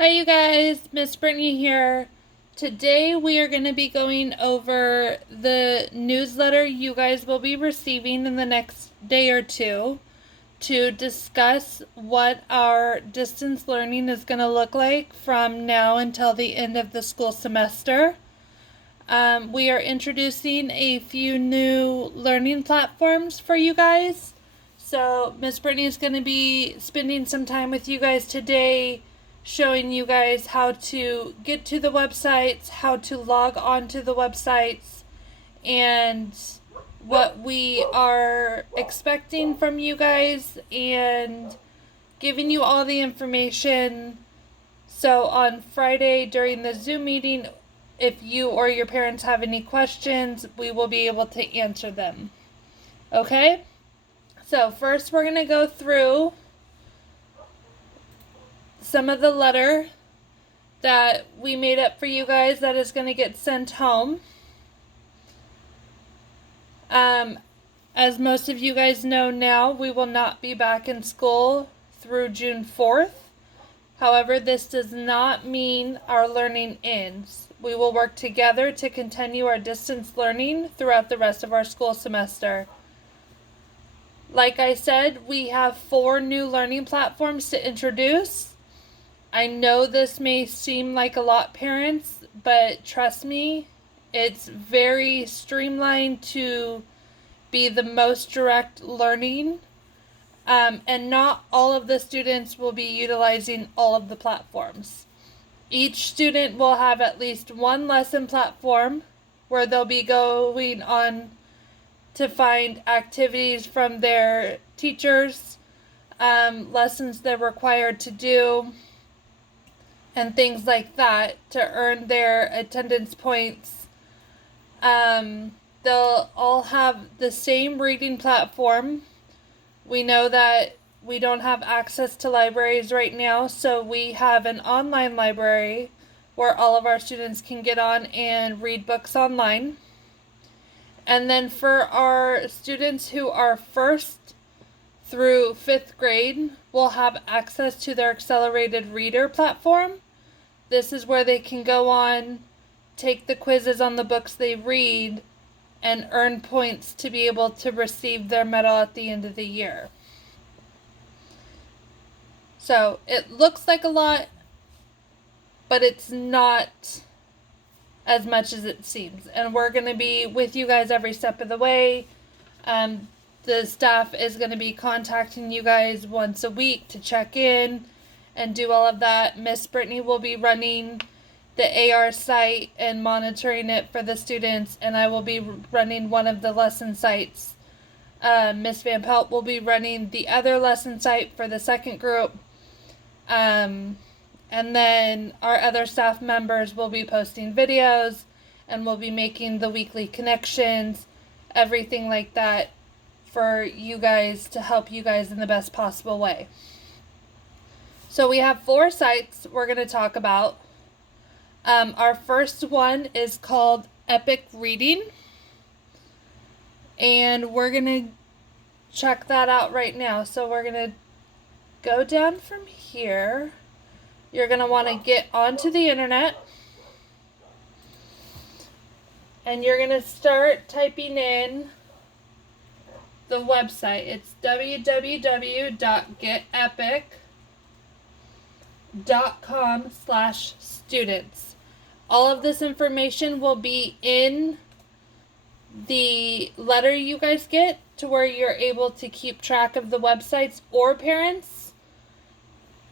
Hi you guys, Miss Brittany here. Today we are going to be going over the newsletter you guys will be receiving in the next day or two to discuss what our distance learning is going to look like from now until the end of the school semester. We are introducing a few new learning platforms for you guys. So Miss Brittany is going to be spending some time with you guys today showing you guys how to get to the websites, how to log on to the websites, and what we are expecting from you guys, and giving you all the information. So on Friday during the Zoom meeting, if you or your parents have any questions, we will be able to answer them. Okay? So first we're going to go through some of the letter that we made up for you guys that is going to get sent home. As most of you guys know now, we will not be back in school through June 4th. However, this does not mean our learning ends. We will work together to continue our distance learning throughout the rest of our school semester. Like I said, we have 4 new learning platforms to introduce. I know this may seem like a lot, parents, but trust me, it's very streamlined to be the most direct learning. And not all of the students will be utilizing all of the platforms. Each student will have at least one lesson platform where they'll be going on to find activities from their teachers, lessons they're required to do, and things like that to earn their attendance points. They'll all have the same reading platform. We know that we don't have access to libraries right now, so we have an online library where all of our students can get on and read books online. And then for our students who are 1st through 5th grade, will have access to their accelerated reader platform. This is where they can go on, take the quizzes on the books they read, and earn points to be able to receive their medal at the end of the year. So it looks like a lot, but it's not as much as it seems. And we're going to be with you guys every step of the way. The staff is going to be contacting you guys once a week to check in and do all of that. Miss Brittany will be running the AR site and monitoring it for the students, and I will be running one of the lesson sites. Miss Van Pelt will be running the other lesson site for the second group. And then our other staff members will be posting videos, and we'll be making the weekly connections, everything like that, for you guys to help you guys in the best possible way. So we have 4 sites we're going to talk about. Our first one is called Epic Reading, and we're going to check that out right now. So we're going to go down from here. You're going to want to get onto the internet, and you're going to start typing in the website. It's www.getepic.com/students. All of this information will be in the letter you guys get, to where you're able to keep track of the websites, or parents,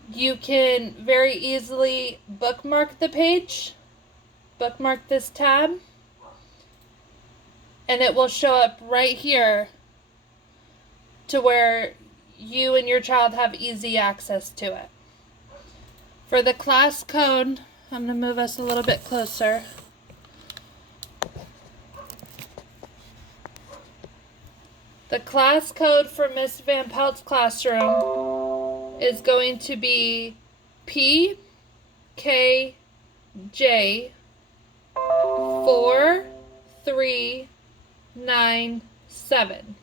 you can very easily bookmark the page, bookmark this tab, and it will show up right here to where you and your child have easy access to it. For the class code, I'm going to move us a little bit closer. The class code for Miss Van Pelt's classroom is going to be PKJ 4397.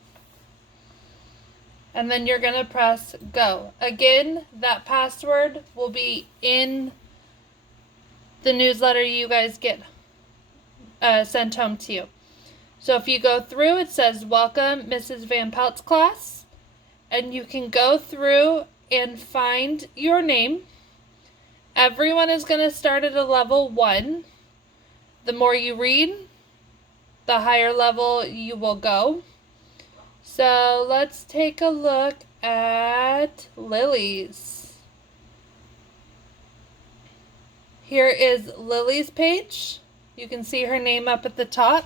And then you're going to press go. Again, that password will be in the newsletter you guys get sent home to you. So if you go through, it says, "Welcome, Mrs. Van Pelt's class." And you can go through and find your name. Everyone is going to start at a level 1. The more you read, the higher level you will go. So let's take a look at Lily's. Here is Lily's page. You can see her name up at the top.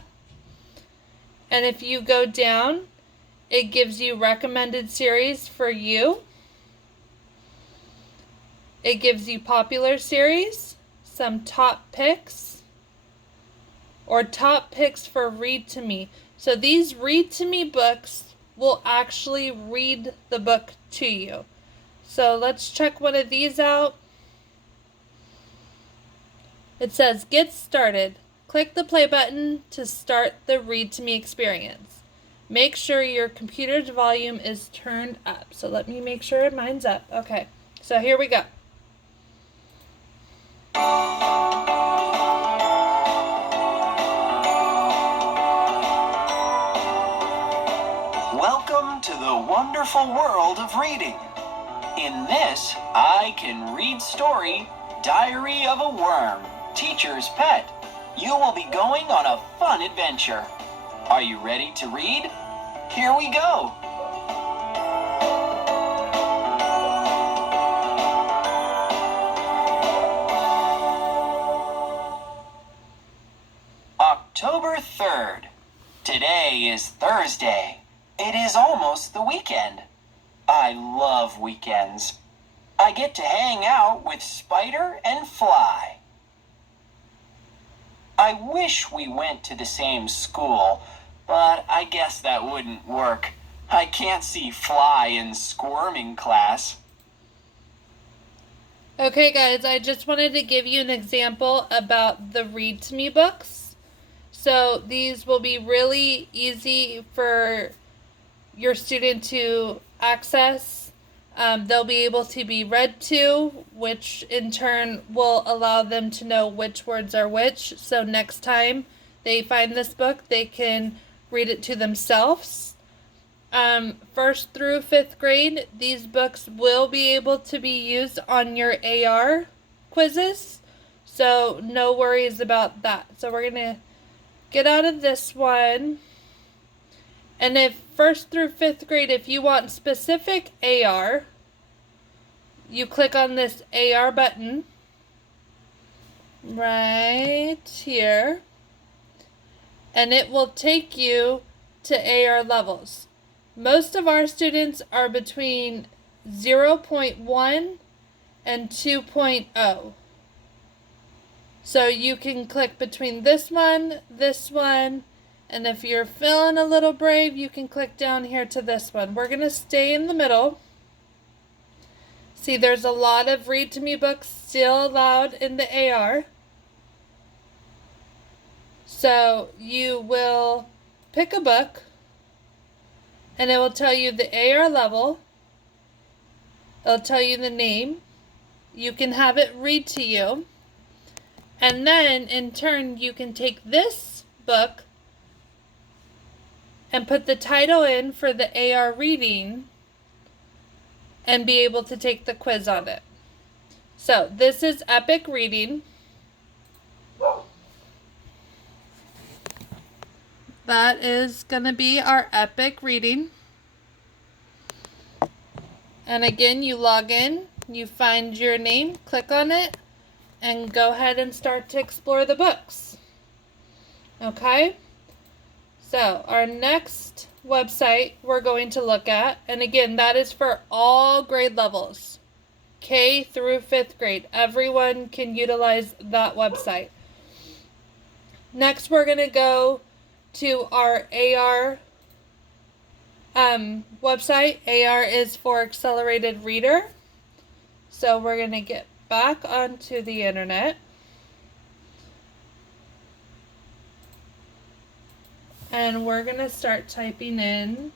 And if you go down, it gives you recommended series for you. It gives you popular series, some top picks, or top picks for Read to Me. So these Read to Me books will actually read the book to you. So let's check one of these out. It says, "Get started. Click the play button to start the Read to Me experience. Make sure your computer's volume is turned up." So let me make sure mine's up. Okay, so here we go. Welcome to the wonderful world of reading. In this, I Can Read story, Diary of a Worm, Teacher's Pet, you will be going on a fun adventure. Are you ready to read? Here we go. October 3rd. Today is Thursday. It is almost the weekend. I love weekends. I get to hang out with Spider and Fly. I wish we went to the same school, but I guess that wouldn't work. I can't see Fly in squirming class. Okay guys, I just wanted to give you an example about the Read to Me books. So these will be really easy for your student to access. They'll be able to be read to, which in turn will allow them to know which words are which. So next time they find this book, they can read it to themselves. 1st through 5th grade, these books will be able to be used on your AR quizzes. So no worries about that. So we're going to get out of this one. And if 1st through 5th grade, if you want specific AR, you click on this AR button right here, and it will take you to AR levels. Most of our students are between 0.1 and 2.0. So you can click between this one, and if you're feeling a little brave, you can click down here to this one. We're going to stay in the middle. See, there's a lot of Read to Me books still allowed in the AR. So you will pick a book, and it will tell you the AR level. It'll tell you the name. You can have it read to you. And then, in turn, you can take this book and put the title in for the AR reading and be able to take the quiz on it. So this is Epic Reading. That is going to be our Epic Reading. And again, you log in, you find your name, click on it, and go ahead and start to explore the books. Okay? So our next website we're going to look at, and again, that is for all grade levels, K through 5th grade. Everyone can utilize that website. Next, we're going to go to our AR website. AR is for Accelerated Reader. So we're going to get back onto the internet. And we're going to start typing in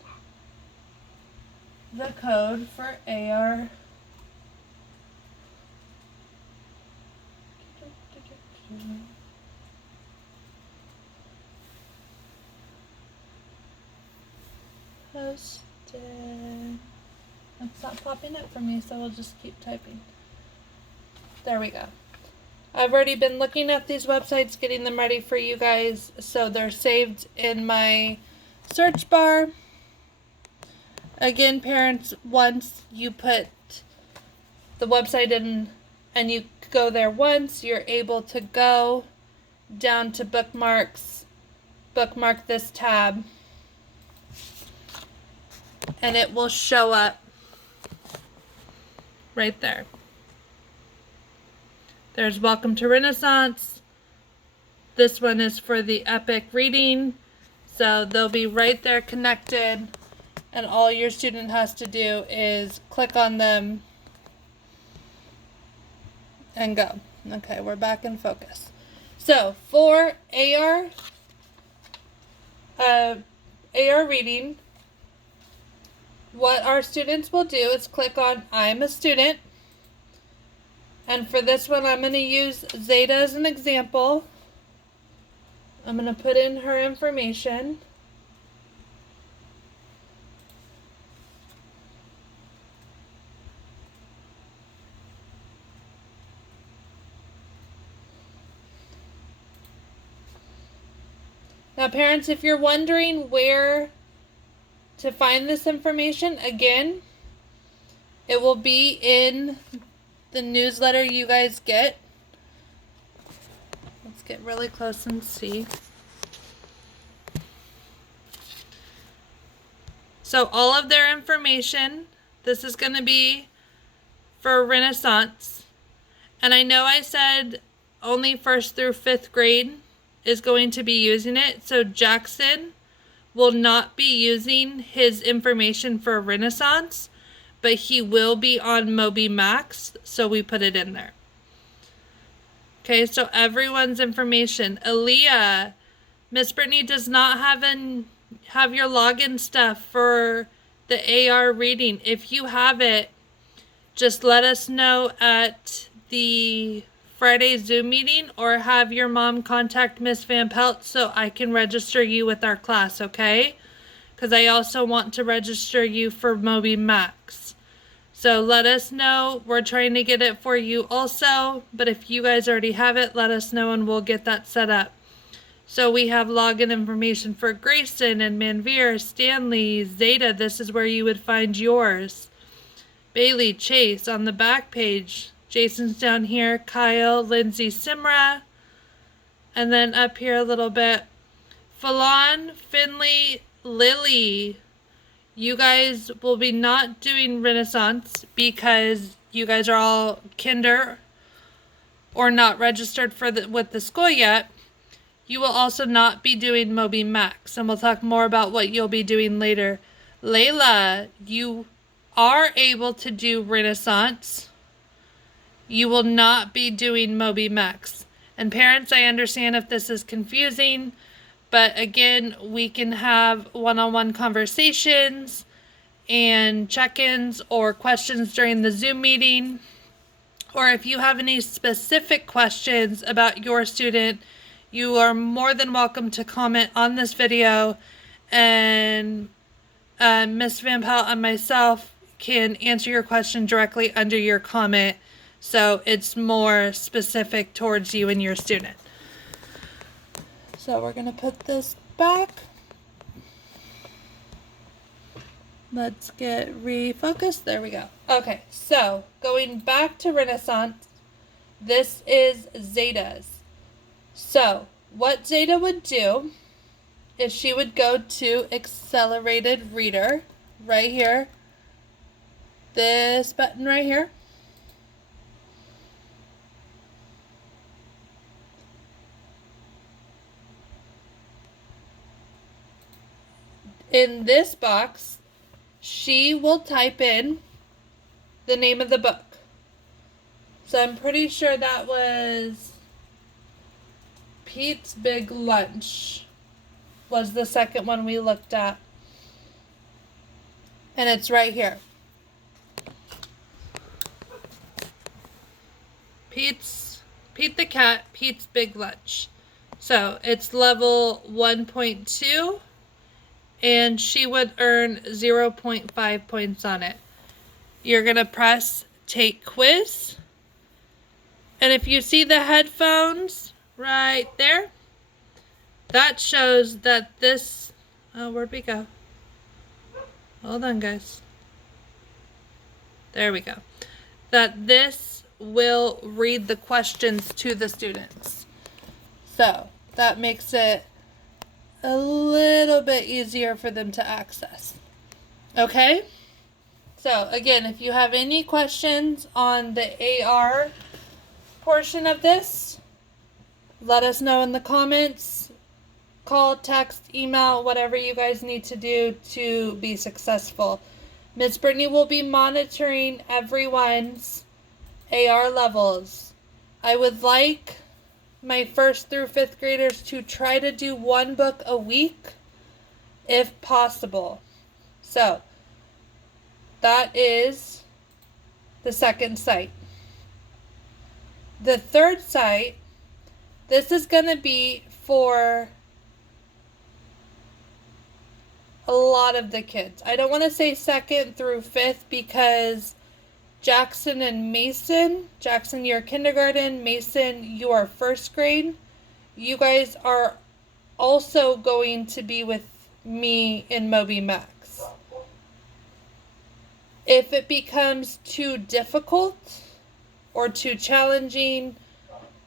the code for AR. Posted. It's not popping up for me, so we'll just keep typing. There we go. I've already been looking at these websites, getting them ready for you guys, so they're saved in my search bar. Again, parents, once you put the website in and you go there once, you're able to go down to bookmarks, bookmark this tab, and it will show up right there. There's Welcome to Renaissance. This one is for the epic reading. So they'll be right there connected, and all your student has to do is click on them and go. Okay, we're back in focus. So for AR reading, what our students will do is click on I'm a student. And for this one, I'm going to use Zeta as an example. I'm going to put in her information. Now, parents, if you're wondering where to find this information, again, it will be in the newsletter you guys get. Let's get really close and see. So all of their information, this is going to be for Renaissance. And I know I said only 1st through 5th grade is going to be using it. So Jackson will not be using his information for Renaissance, but he will be on MobyMax, so we put it in there. Okay, so everyone's information. Aaliyah, Miss Brittany does not have your login stuff for the AR reading. If you have it, just let us know at the Friday Zoom meeting, or have your mom contact Miss Van Pelt so I can register you with our class, okay? Because I also want to register you for MobyMax. So let us know. We're trying to get it for you also, but if you guys already have it, let us know and we'll get that set up. So we have login information for Grayson and Manveer, Stanley, Zeta. This is where you would find yours. Bailey, Chase on the back page. Jason's down here. Kyle, Lindsay, Simra. And then up here a little bit. Falon, Finley, Lily. You guys will be not doing Renaissance because you guys are all kinder or not registered for with the school yet. You will also not be doing MobyMax, and we'll talk more about what you'll be doing later. Layla, you are able to do Renaissance. You will not be doing MobyMax. And parents, I understand if this is confusing, but again, we can have one-on-one conversations and check-ins or questions during the Zoom meeting. Or if you have any specific questions about your student, you are more than welcome to comment on this video, and Miss Van Pelt and myself can answer your question directly under your comment, so it's more specific towards you and your student. So we're going to put this back. Let's get refocused. There we go. Okay, so going back to Renaissance, this is Zeta's. So what Zeta would do is she would go to Accelerated Reader right here. This button right here. In this box, she will type in the name of the book. So I'm pretty sure that was Pete's Big Lunch was the second one we looked at. And it's right here. Pete the Cat, Pete's Big Lunch. So it's level 1.2. and she would earn 0.5 points on it. You're going to press Take Quiz. And if you see the headphones right there, that shows that this, oh, where'd we go? Hold on, guys. There we go. That this will read the questions to the students. So that makes it a little bit easier for them to access. Okay? So again, if you have any questions on the AR portion of this, let us know in the comments. Call, text, email, whatever you guys need to do to be successful. Miss Brittany will be monitoring everyone's AR levels. I would like my 1st through 5th graders to try to do 1 book a week if possible. So that is the second site. The third site, this is going to be for a lot of the kids. I don't want to say 2nd through 5th because Jackson and Mason, Jackson, you're kindergarten, Mason, you are 1st grade. You guys are also going to be with me in MobyMax. If it becomes too difficult or too challenging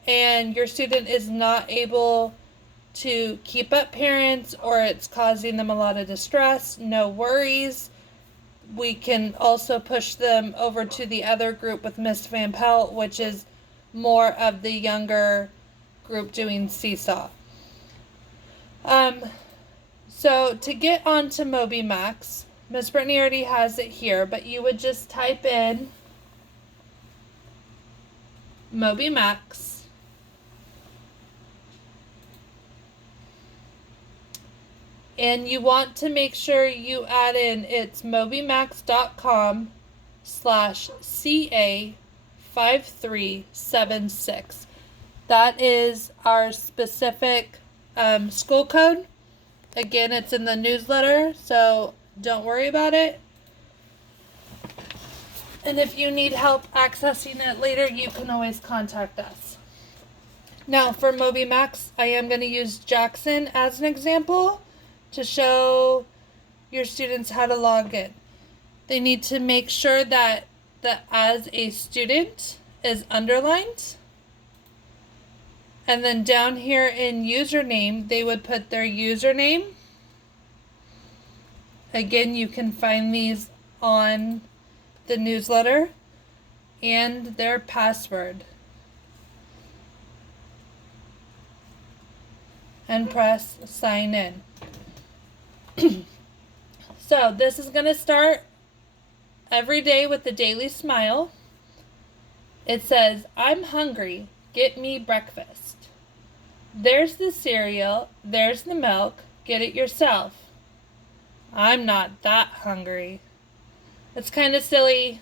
and your student is not able to keep up parents or it's causing them a lot of distress, no worries. We can also push them over to the other group with Miss Van Pelt, which is more of the younger group doing Seesaw. So to get onto MobyMax, Miss Brittany already has it here, but you would just type in MobyMax. And you want to make sure you add in it's mobymax.com/CA5376. That is our specific school code. Again, it's in the newsletter, so don't worry about it. And if you need help accessing it later, you can always contact us. Now, for MobyMax, I am going to use Jackson as an example to show your students how to log in. They need to make sure that the as a student is underlined. And then down here in username, they would put their username. Again, you can find these on the newsletter, and their password. And press sign in. So this is going to start every day with the daily smile. It says, I'm hungry, get me breakfast. There's the cereal, there's the milk, get it yourself. I'm not that hungry. It's kind of silly.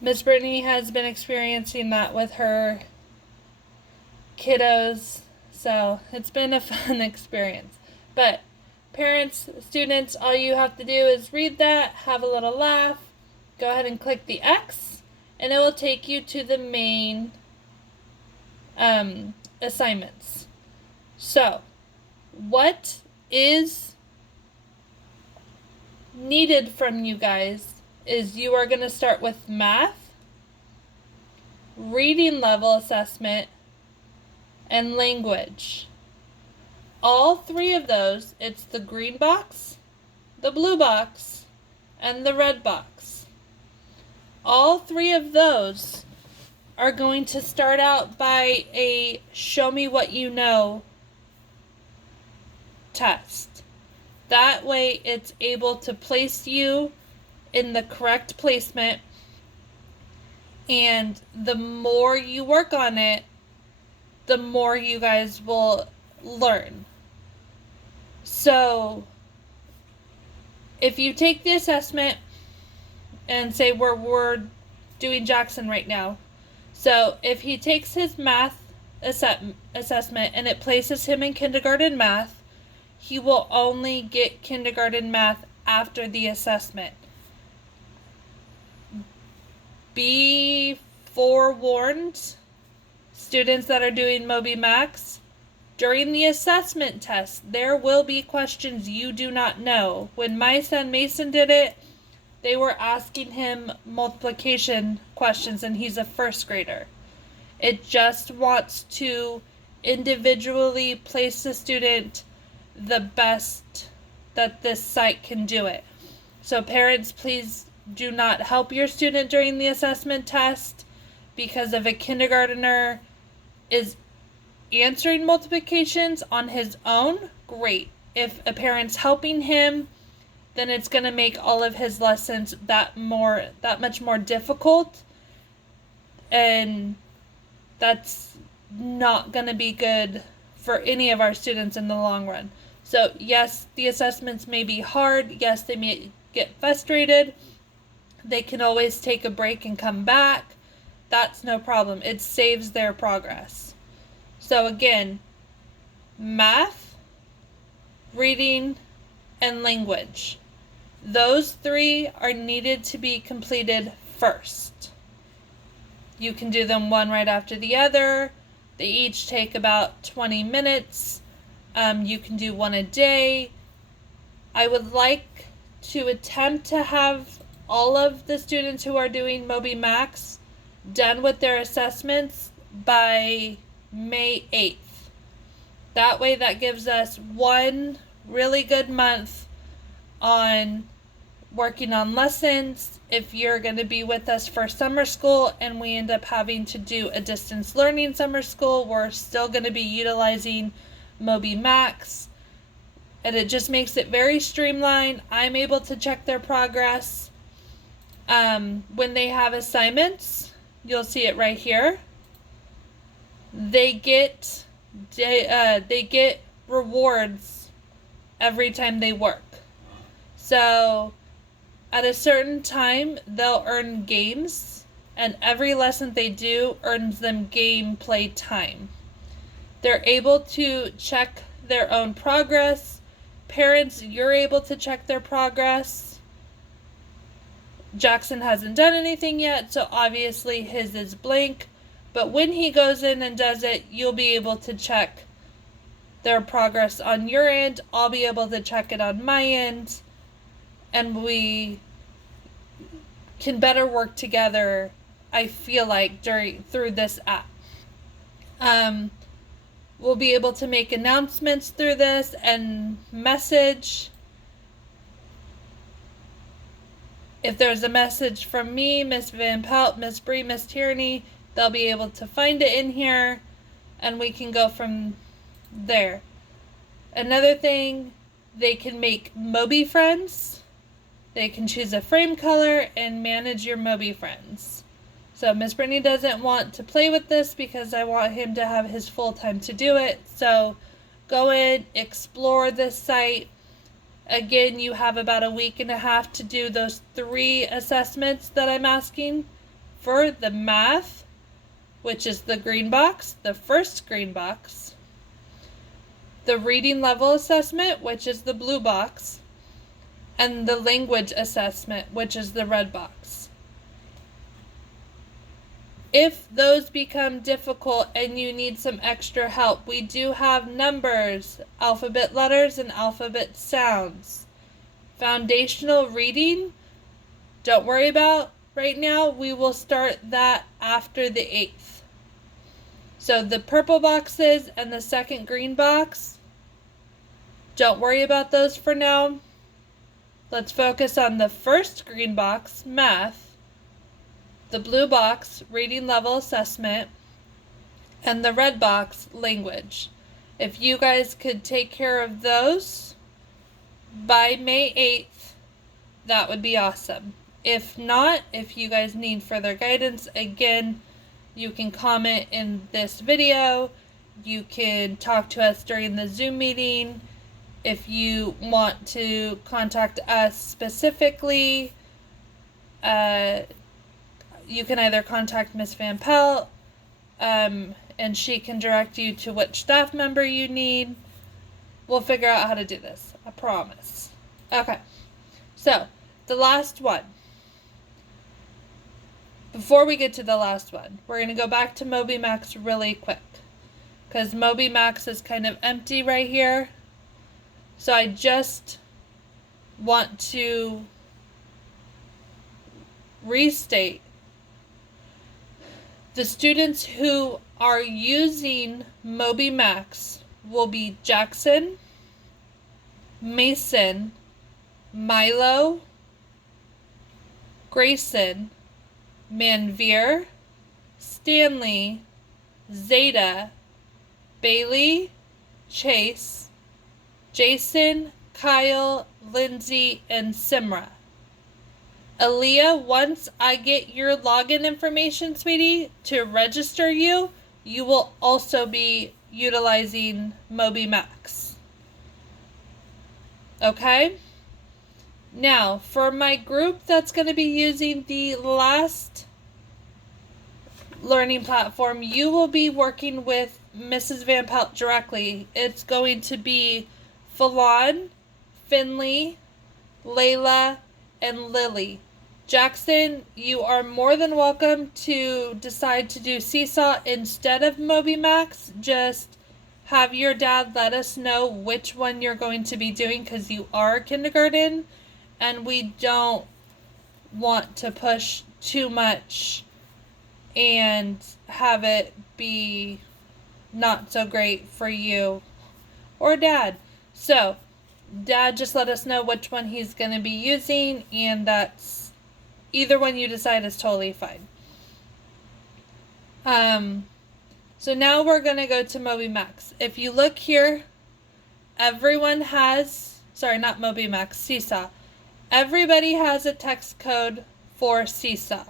Miss Brittany has been experiencing that with her kiddos, so it's been a fun experience. But parents, students, all you have to do is read that, have a little laugh, go ahead and click the X, and it will take you to the main assignments. So, what is needed from you guys is you are going to start with math, reading level assessment, and language. All 3 of those, it's the green box, the blue box, and the red box. All 3 of those are going to start out by a show me what you know test. That way it's able to place you in the correct placement, and the more you work on it, the more you guys will learn. So if you take the assessment and say we're doing Jackson right now. So if he takes his math assessment and it places him in kindergarten math, he will only get kindergarten math after the assessment. Be forewarned, students that are doing MobyMax, during the assessment test, there will be questions you do not know. When my son Mason did it, they were asking him multiplication questions, and he's a first grader. It just wants to individually place the student the best that this site can do it. So parents, please do not help your student during the assessment test, because if a kindergartner is answering multiplications on his own, great. If a parent's helping him, then it's going to make all of his lessons that much more difficult, and that's not going to be good for any of our students in the long run. So yes, the assessments may be hard. Yes, they may get frustrated. They can always take a break and come back. That's no problem. It saves their progress. So again, math, reading, and language. Those 3 are needed to be completed first. You can do them one right after the other. They each take about 20 minutes. You can do one a day. I would like to attempt to have all of the students who are doing MobyMax done with their assessments by May 8th. That way, that gives us one really good month on working on lessons. If you're going to be with us for summer school and we end up having to do a distance learning summer school, we're still going to be utilizing MobyMax, and it just makes it very streamlined. I'm able to check their progress. When they have assignments, you'll see it right here. They get rewards every time they work. So at a certain time, they'll earn games, and every lesson they do earns them gameplay time. They're able to check their own progress. Parents, you're able to check their progress. Jackson hasn't done anything yet, so obviously his is blank. But when he goes in and does it, you'll be able to check their progress on your end. I'll be able to check it on my end. And we can better work together, I feel like, through this app. We'll be able to make announcements through this and message. If there's a message from me, Miss Van Pelt, Miss Bree, Miss Tierney, they'll be able to find it in here, and we can go from there. Another thing, they can make Moby friends. They can choose a frame color and manage your Moby friends. So Miss Brittany doesn't want to play with this because I want him to have his full time to do it. So go in, explore this site. Again, you have about a week and a half to do those 3 assessments that I'm asking for: the math, which is the green box, the first green box; the reading level assessment, which is the blue box; and the language assessment, which is the red box. If those become difficult and you need some extra help, we do have numbers, alphabet letters, and alphabet sounds. Foundational reading, don't worry about right now. We will start that after the 8th. So the purple boxes and the second green box, don't worry about those for now. Let's focus on the first green box, math, the blue box, reading level assessment, and the red box, language. If you guys could take care of those by May 8th, that would be awesome. If not, if you guys need further guidance, again, you can comment in this video. You can talk to us during the Zoom meeting. If you want to contact us specifically, you can either contact Miss Van Pelt, and she can direct you to which staff member you need. We'll figure out how to do this. I promise. Okay. So, the last one. Before we get to the last one, we're going to go back to MobyMax really quick. Because MobyMax is kind of empty right here. So I just want to restate. The students who are using MobyMax will be Jackson, Mason, Milo, Grayson, Manveer, Stanley, Zeta, Bailey, Chase, Jason, Kyle, Lindsay, and Simra. Aaliyah, once I get your login information, sweetie, to register you, you will also be utilizing MobyMax. Okay? Now, for my group that's going to be using the last learning platform, you will be working with Mrs. Van Pelt directly. It's going to be Falon, Finley, Layla, and Lily. Jackson, you are more than welcome to decide to do Seesaw instead of MobyMax. Just have your dad let us know which one you're going to be doing, because you are kindergarten and we don't want to push too much and have it be not so great for you or dad. So dad just let us know which one he's going to be using, and that's either one you decide is totally fine. So now we're going to go to MobyMax. If you look here, everyone has, sorry, not MobyMax, Seesaw. Everybody has a text code for Seesaw.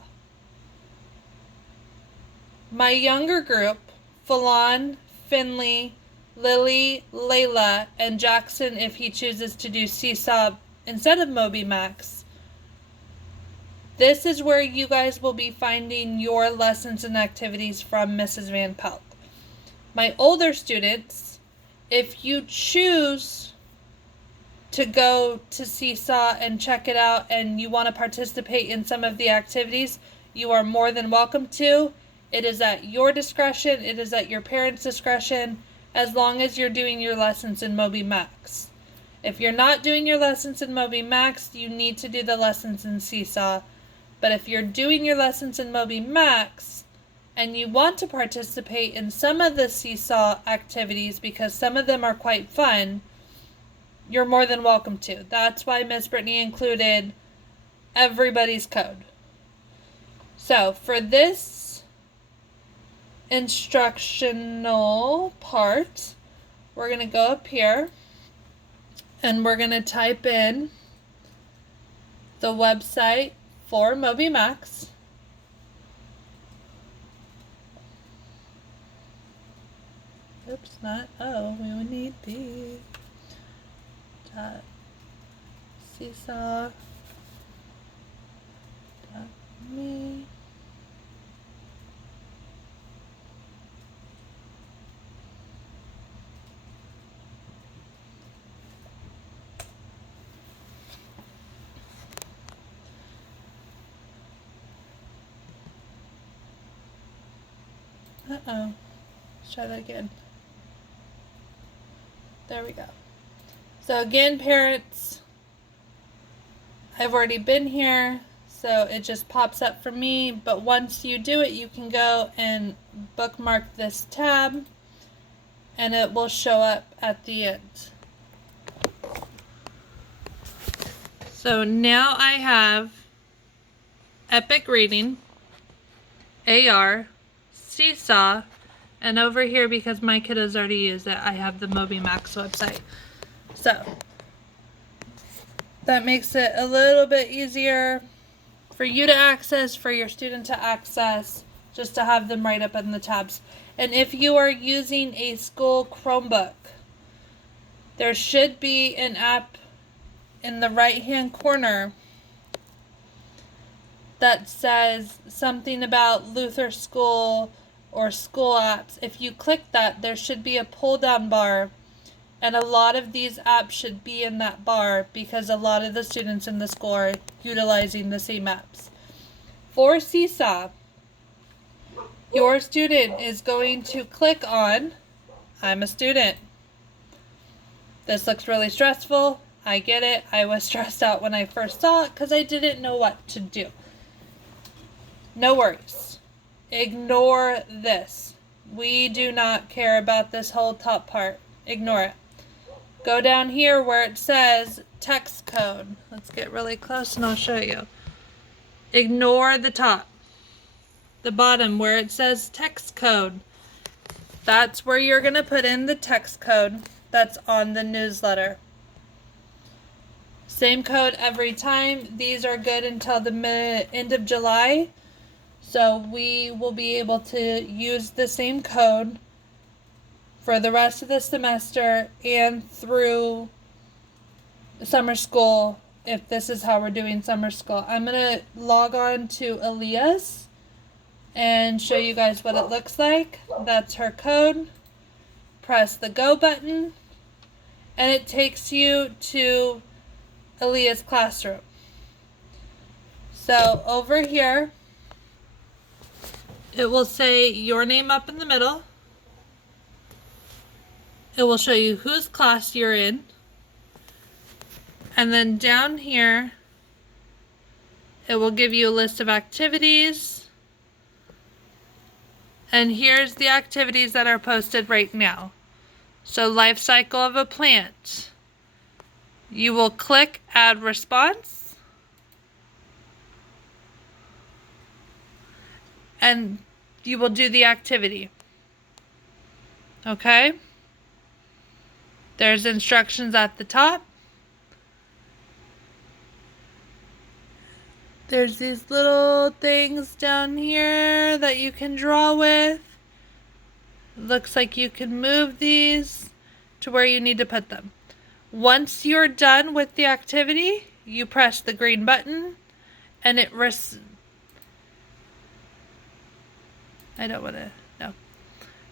My younger group, Falon, Finley, Lily, Layla, and Jackson, if he chooses to do Seesaw instead of MobyMax, this is where you guys will be finding your lessons and activities from Mrs. Van Pelt. My older students, if you choose to go to Seesaw and check it out and you want to participate in some of the activities, you are more than welcome to. It is at your discretion. It is at your parents' discretion, as long as you're doing your lessons in MobyMax. If you're not doing your lessons in MobyMax, you need to do the lessons in Seesaw. But if you're doing your lessons in MobyMax and you want to participate in some of the Seesaw activities, because some of them are quite fun, you're more than welcome to. That's why Miss Brittany included everybody's code. So for this instructional part, we're going to go up here and we're going to type in the website for MobyMax. Oops, not O. We would need the Seesaw.me. Let's try that again. There we go. So again, parents, I've already been here, so it just pops up for me. But once you do it, you can go and bookmark this tab, and it will show up at the end. So now I have Epic Reading, AR, Seesaw, and over here, because my kiddos already used it, I have the MobyMax website. So that makes it a little bit easier for you to access, for your student to access, just to have them right up in the tabs. And if you are using a school Chromebook, there should be an app in the right hand corner that says something about Luther School or school apps. If you click that, there should be a pull down bar, And a lot of these apps should be in that bar because a lot of the students in the school are utilizing the same apps. For Seesaw, your student is going to click on, I'm a student. This looks really stressful. I get it. I was stressed out when I first saw it because I didn't know what to do. No worries. Ignore this. We do not care about this whole top part. Ignore it. Go down here where it says text code. Let's get really close and I'll show you. Ignore the top. The bottom where it says text code. That's where you're going to put in the text code that's on the newsletter. Same code every time. These are good until the end of July. So we will be able to use the same code for the rest of the semester and through summer school if this is how we're doing summer school. I'm going to log on to Aaliyah's and show you guys what it looks like. That's her code. Press the go button and it takes you to Aaliyah's classroom. So over here it will say your name up in the middle. It will show you whose class you're in. And then down here, it will give you a list of activities. And here's the activities that are posted right now. So life cycle of a plant. You will click add response. And you will do the activity. Okay? There's instructions at the top. There's these little things down here that you can draw with. Looks like you can move these to where you need to put them. Once you're done with the activity, you press the green button and it I don't want to, no.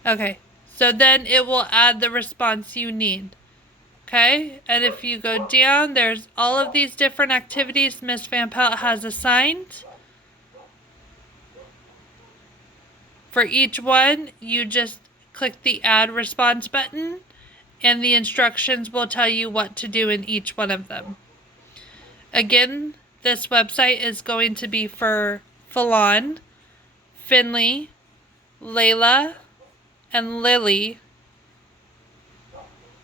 Okay, so then it will add the response you need. Okay, and if you go down, there's all of these different activities Miss Van Pelt has assigned. For each one, you just click the add response button and the instructions will tell you what to do in each one of them. Again, this website is going to be for Falon, Finley, Layla, and Lily.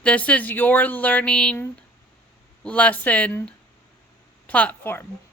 This is your learning lesson platform.